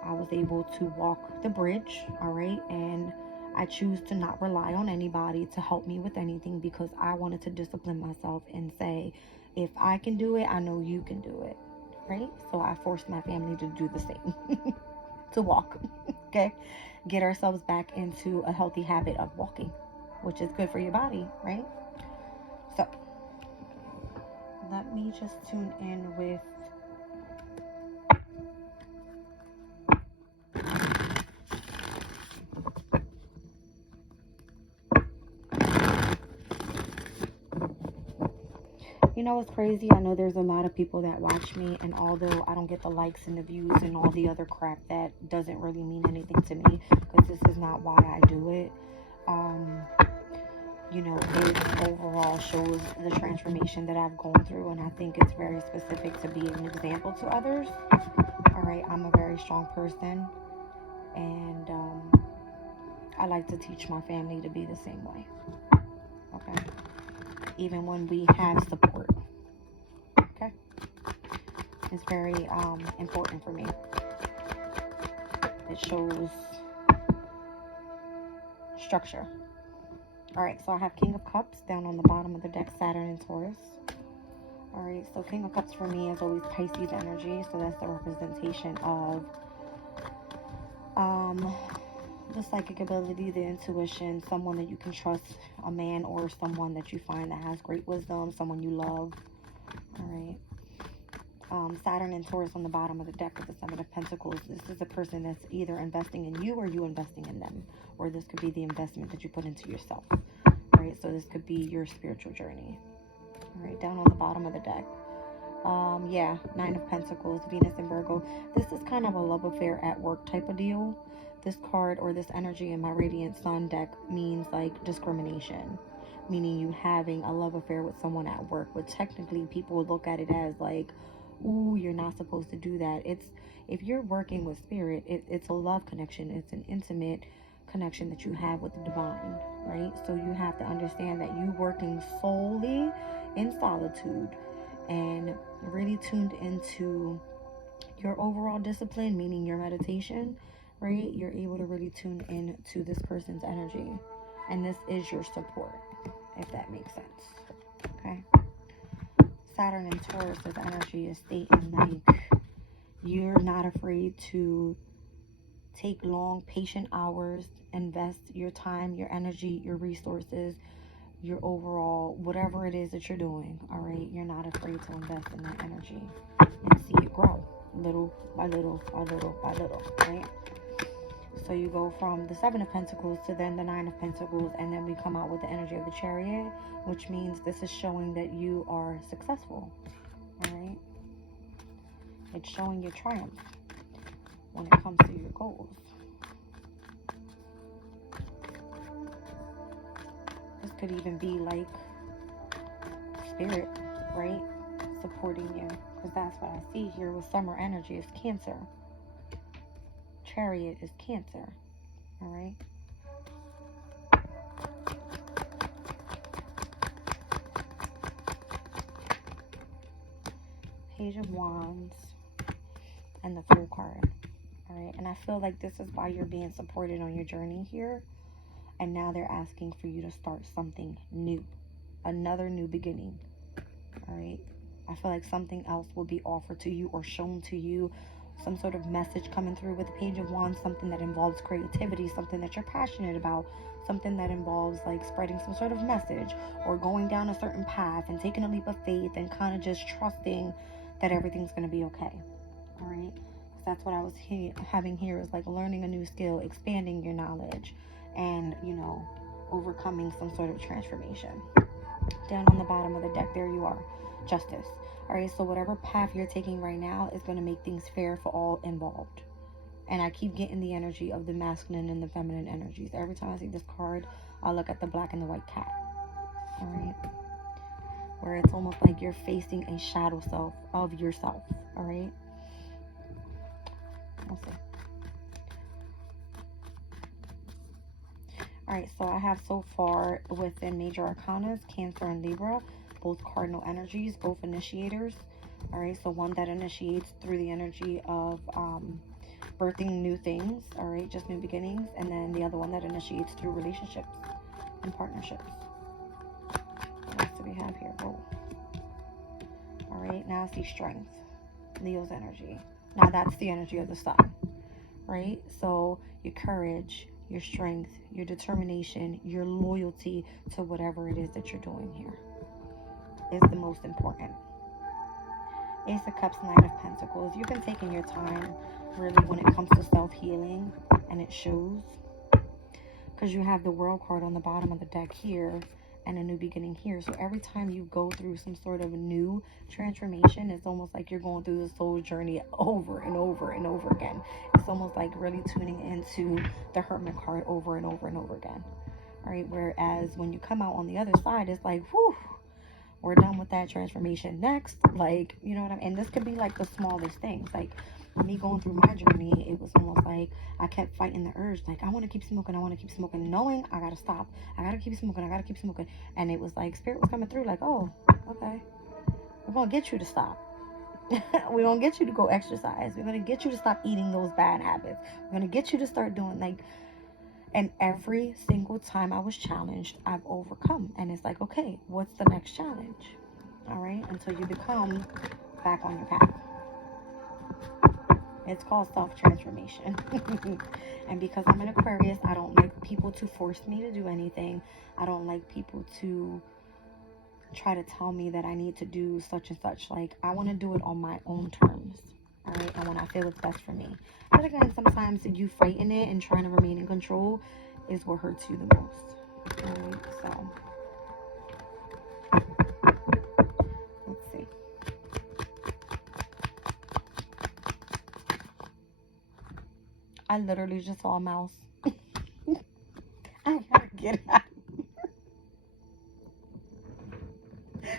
I was able to walk the bridge, all right? And I choose to not rely on anybody to help me with anything because I wanted to discipline myself and say, if I can do it, I know you can do it, right? So I forced my family to do the same, to walk, okay? Get ourselves back into a healthy habit of walking, which is good for your body, right? So let me just tune in with you know, it's crazy. I know there's a lot of people that watch me, and although I don't get the likes and the views and all the other crap, that doesn't really mean anything to me because this is not why I do it. You know, it overall shows the transformation that I've gone through, and I think it's very specific to be an example to others. All right, I'm a very strong person, and I like to teach my family to be the same way. Okay, even when we have support. Okay, is very important for me. It shows structure. Alright, so I have King of Cups down on the bottom of the deck, Saturn and Taurus. Alright, so King of Cups for me is always Pisces energy, so that's the representation of the psychic ability, the intuition, someone that you can trust, a man or someone that you find that has great wisdom, someone you love. Alright. Saturn and Taurus on the bottom of the deck with the Seven of Pentacles. This is a person that's either investing in you or you investing in them. Or this could be the investment that you put into yourself. Alright, so this could be your spiritual journey. Alright, down on the bottom of the deck. Yeah, Nine of Pentacles, Venus and Virgo. This is kind of a love affair at work type of deal. This card or this energy in my Radiant Sun deck means like discrimination. Meaning you having a love affair with someone at work. But technically people would look at it as like, ooh, you're not supposed to do that. It's, if you're working with spirit, it's a love connection. It's an intimate connection that you have with the divine, right? So you have to understand that you working solely in solitude and really tuned into your overall discipline, meaning your meditation, right? You're able to really tune in to this person's energy. And this is your support, if that makes sense, okay? Saturn and Taurus's energy is stating like you're not afraid to take long, patient hours, invest your time, your energy, your resources, your overall, whatever it is that you're doing, all right? You're not afraid to invest in that energy and see it grow little by little by little by little, right? So you go from the Seven of Pentacles to then the Nine of Pentacles, and then we come out with the energy of the Chariot, which means this is showing that you are successful, all right? It's showing your triumph when it comes to your goals. This could even be like spirit, right? Supporting you, because that's what I see here with summer energy is Cancer. Chariot is Cancer, all right? Page of Wands and the Fool card, all right? And I feel like this is why you're being supported on your journey here. And now they're asking for you to start something new, another new beginning, all right? I feel like something else will be offered to you or shown to you, some sort of message coming through with the Page of Wands, something that involves creativity, something that you're passionate about, something that involves like spreading some sort of message or going down a certain path and taking a leap of faith and kind of just trusting that everything's going to be okay, all right? Because that's what I was having here is like learning a new skill, expanding your knowledge, and, you know, overcoming some sort of transformation. Down on the bottom of the deck, there you are, Justice. All right, so whatever path you're taking right now is going to make things fair for all involved. And I keep getting the energy of the masculine and the feminine energies. Every time I see this card, I look at the black and the white cat. All right, where it's almost like you're facing a shadow self of yourself. All right, we'll see. All right, so I have so far within major arcanas, Cancer and Libra, both cardinal energies, both initiators. All right, so one that initiates through the energy of birthing new things, all right, just new beginnings, and then the other one that initiates through relationships and partnerships. What else do we have here? Oh. All right, now I see strength, Leo's energy. Now that's the energy of the sun, right? So your courage, your strength, your determination, your loyalty to whatever it is that you're doing here is the most important. Ace of Cups, Nine of Pentacles. You've been taking your time really when it comes to self-healing, and it shows, because you have the World card on the bottom of the deck here and a new beginning here. So every time you go through some sort of new transformation, it's almost like you're going through the soul journey over and over and over again. It's almost like really tuning into the Hermit card over and over and over again. All right, whereas when you come out on the other side, it's like, whew, we're done with that transformation. Next, like, you know what I mean? And this could be like the smallest things. Like me going through my journey, it was almost like I kept fighting the urge. Like, I want to keep smoking. I want to keep smoking. Knowing I got to stop. I got to keep smoking. I got to keep smoking. And it was like Spirit was coming through like, oh, okay, we're going to get you to stop. We're going to get you to go exercise. We're going to get you to stop eating those bad habits. We're going to get you to start doing like, and every single time I was challenged, I've overcome. And it's like, okay, what's the next challenge? All right. Until you become back on your path. It's called self-transformation. And because I'm an Aquarius, I don't like people to force me to do anything. I don't like people to try to tell me that I need to do such and such. Like, I want to do it on my own terms. All right. And when I feel it's best for me. But again, sometimes you fighting it and trying to remain in control is what hurts you the most. All right. So, let's see. I literally just saw a mouse. I gotta get it out.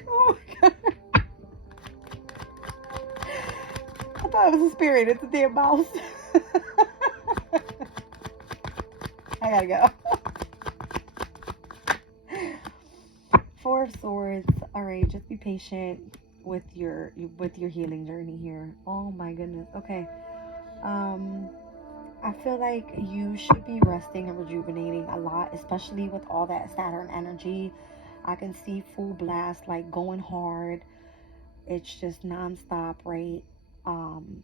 Oh my god. I thought it was a spirit. It's a damn mouse. I gotta go. Four of Swords. All right, just be patient with your healing journey here. Oh my goodness. Okay. I feel like you should be resting and rejuvenating a lot, especially with all that Saturn energy. I can see full blast, like going hard. It's just nonstop, right? You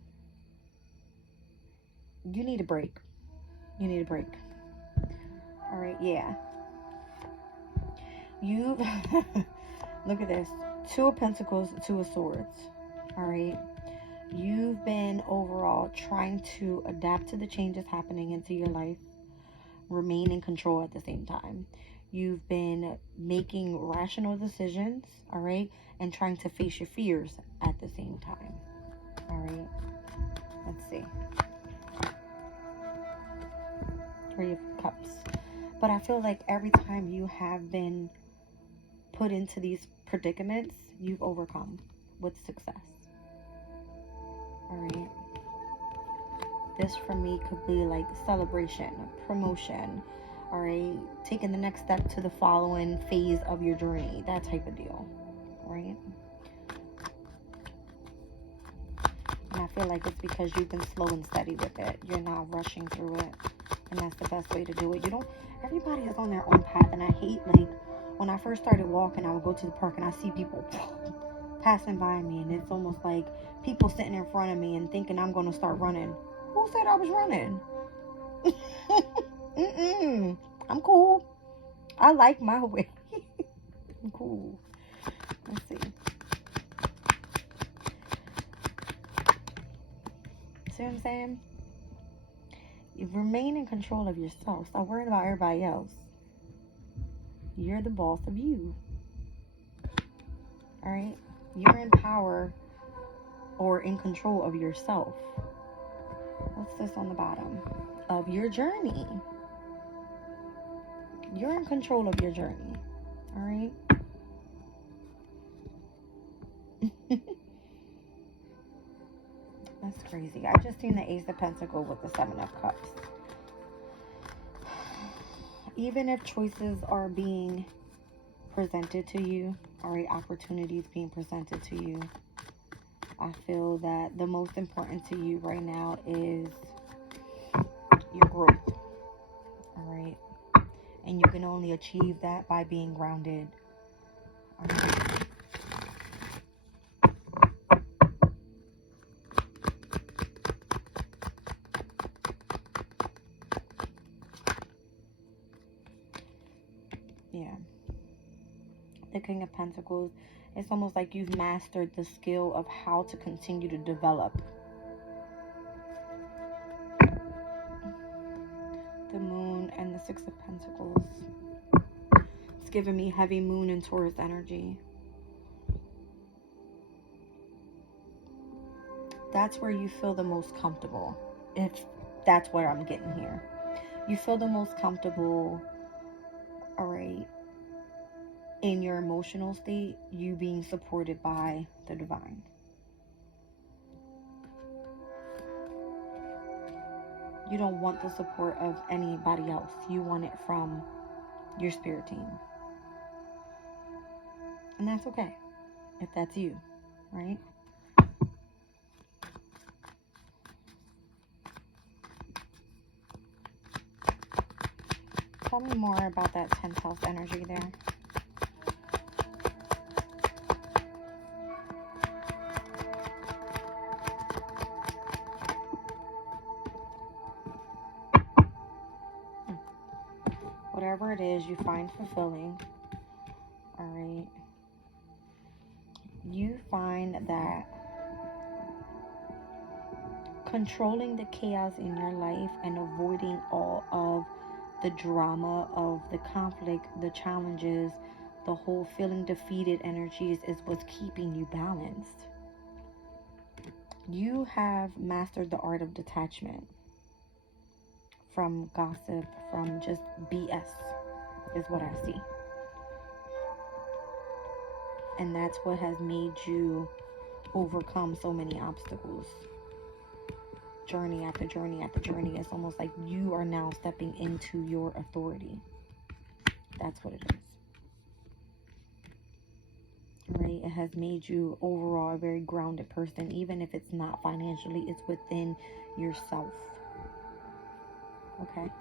need a break. You need a break. All right, yeah. You look at this. Two of Pentacles, Two of Swords. All right. You've been overall trying to adapt to the changes happening into your life, remain in control at the same time. You've been making rational decisions, all right, and trying to face your fears at the same time. All right. Let's see. Three of Cups. But I feel like every time you have been put into these predicaments, you've overcome with success. All right. This for me could be like celebration, promotion, all right, taking the next step to the following phase of your journey, that type of deal, all right? And I feel like it's because you've been slow and steady with it. You're not rushing through it, and that's the best way to do it. You don't, everybody is on their own path, and I hate, like, when I first started walking, I would go to the park and I see people passing by me, and it's almost like people sitting in front of me and thinking I'm going to start running. Who said I was running? I'm cool. I like my way. I'm cool. Let's see. See what I'm saying? You remain in control of yourself. Stop worrying about everybody else. You're the boss of you. All right? You're in power or in control of yourself. What's this on the bottom? Of your journey. You're in control of your journey. All right? That's crazy. I just seen the Ace of Pentacles with the Seven of Cups. Even if choices are being presented to you, all right, opportunities being presented to you, I feel that the most important to you right now is your growth, all right? And you can only achieve that by being grounded, all right? Yeah. The King of Pentacles, it's almost like you've mastered the skill of how to continue to develop. The Moon and the Six of Pentacles. It's giving me heavy Moon and Taurus energy. That's where you feel the most comfortable, if that's where I'm getting here. You feel the most comfortable, all right, in your emotional state, you being supported by the divine. You don't want the support of anybody else. You want it from your spirit team. And that's okay, if that's you, right? Tell me more about that 10th house energy there. Whatever it is you find fulfilling, all right, you find that controlling the chaos in your life and avoiding all of the drama of the conflict, the challenges, the whole feeling defeated energies is what's keeping you balanced. You have mastered the art of detachment from gossip, from just BS, is what I see. And that's what has made you overcome so many obstacles. Journey after journey after journey. It's almost like you are now stepping into your authority. That's what it is. Right? It has made you overall a very grounded person, even if it's not financially, it's within yourself. Okay?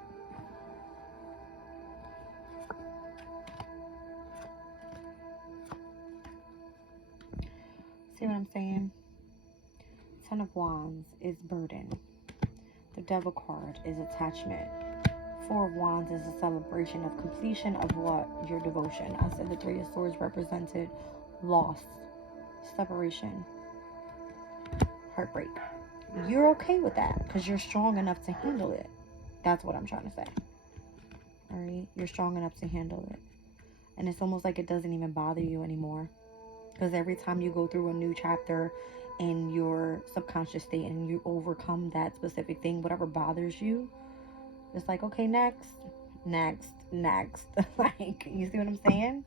See what I'm saying? 10 of Wands is burden. The Devil card is attachment. 4 of Wands is a celebration of completion of what? Your devotion. I said the 3 of Swords represented loss, separation, heartbreak. You're okay with that because you're strong enough to handle it. That's what I'm trying to say. All right? You're strong enough to handle it. And it's almost like it doesn't even bother you anymore. Because every time you go through a new chapter in your subconscious state and you overcome that specific thing, whatever bothers you, it's like, okay, next. Like, you see what I'm saying?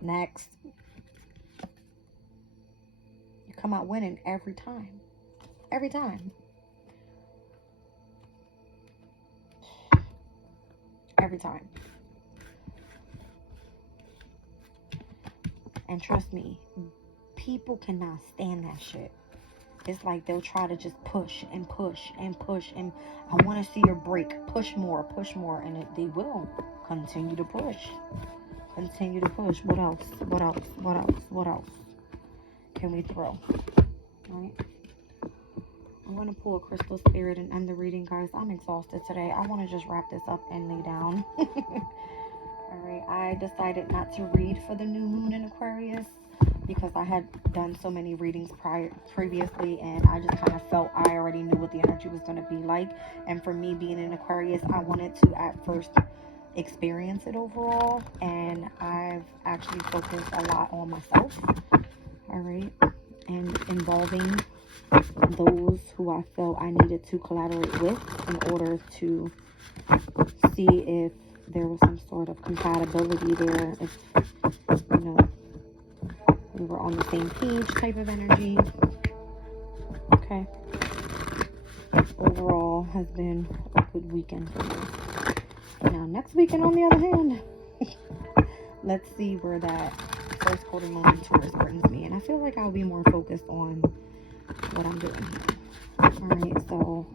Next. You come out winning every time. Every time. Every time. And trust me, people cannot stand that shit. It's like they'll try to just push and push and push. And I want to see your break. Push more. And they will continue to push. Continue to push. What else? What else can we throw? All right. I'm going to pull a crystal spirit and end the reading, guys. I'm exhausted today. I want to just wrap this up and lay down. All right. I decided not to read for the new moon in Aquarius, because I had done so many readings previously, and I just kind of felt I already knew what the energy was going to be like. And for me being in Aquarius, I wanted to at first experience it overall, and I've actually focused a lot on myself, all right, and involving those who I felt I needed to collaborate with in order to see if there was some sort of compatibility there, if, you know, we were on the same page type of energy. Okay. Overall has been a good weekend for me. Now, next weekend, on the other hand, let's see where that first quarter moon in Taurus brings me. And I feel like I'll be more focused on what I'm doing here. Alright, so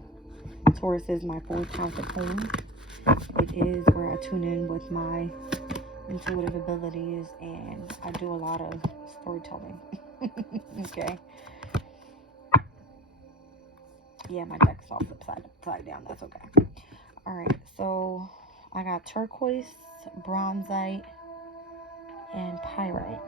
Taurus is my 4th house at home. It is where I tune in with my intuitive abilities, and I do a lot of storytelling. Okay. Yeah, my deck's all upside down. That's okay. Alright, so I got turquoise, bronzite, and pyrite.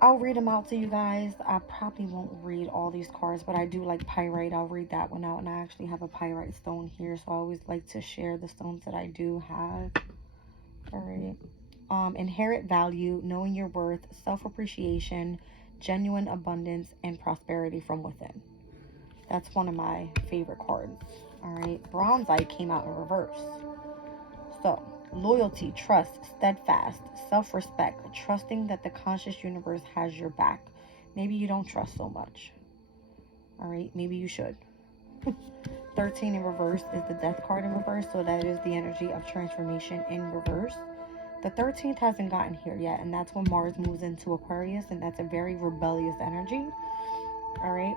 I'll read them out to you guys. I probably won't read all these cards, but I do like pyrite. I'll read that one out, and I actually have a pyrite stone here, so I always like to share the stones that I do have. Alright. Inherent value, knowing your worth, self-appreciation, genuine abundance, and prosperity from within. That's one of my favorite cards. Alright. Bronzite came out in reverse. So, loyalty, trust, steadfast, self-respect, trusting that the conscious universe has your back. Maybe you don't trust so much. Alright, maybe you should. 13 in reverse is the death card in reverse, so that is the energy of transformation in reverse. The 13th hasn't gotten here yet, and that's when Mars moves into Aquarius, and that's a very rebellious energy. Alright?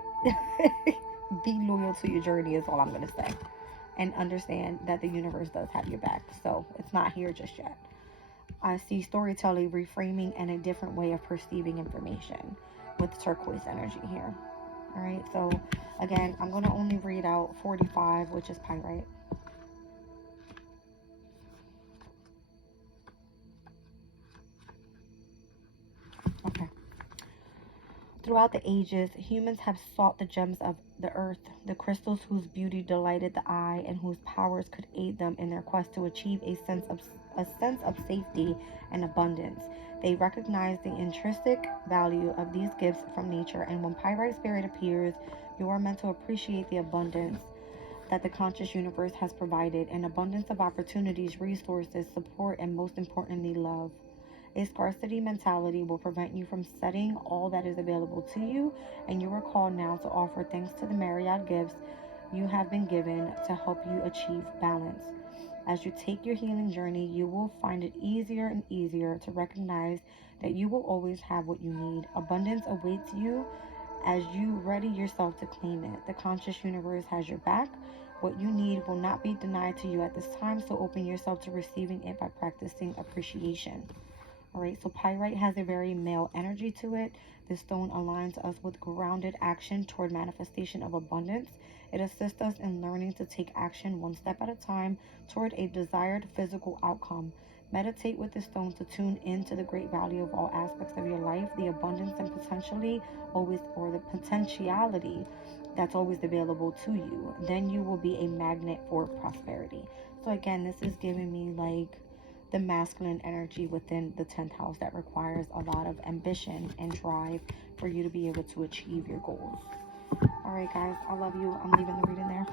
Be loyal to your journey is all I'm going to say. and understand that the universe does have your back. So it's not here just yet. I see storytelling, reframing, and a different way of perceiving information with turquoise energy here. All right, so again, I'm going to only read out 45, which is pyrite. Okay. Throughout the ages, humans have sought the gems of the earth, the crystals whose beauty delighted the eye and whose powers could aid them in their quest to achieve a sense of safety and abundance. They recognize the intrinsic value of these gifts from nature, and when Pyrite Spirit appears, you are meant to appreciate the abundance that the conscious universe has provided, an abundance of opportunities, resources, support, and most importantly, love. A scarcity mentality will prevent you from setting all that is available to you, and you are called now to offer thanks to the myriad gifts you have been given to help you achieve balance. As you take your healing journey, you will find it easier and easier to recognize that you will always have what you need. Abundance awaits you as you ready yourself to claim it. The conscious universe has your back. What you need will not be denied to you at this time, so open yourself to receiving it by practicing appreciation. Alright, so pyrite has a very male energy to it. This stone aligns us with grounded action toward manifestation of abundance. It assists us in learning to take action one step at a time toward a desired physical outcome. Meditate with this stone to tune into the great value of all aspects of your life, the abundance and the potentiality that's always available to you. Then you will be a magnet for prosperity. So again, this is giving me like the masculine energy within the 10th house that requires a lot of ambition and drive for you to be able to achieve your goals. All right, guys, I love you. I'm leaving the reading there.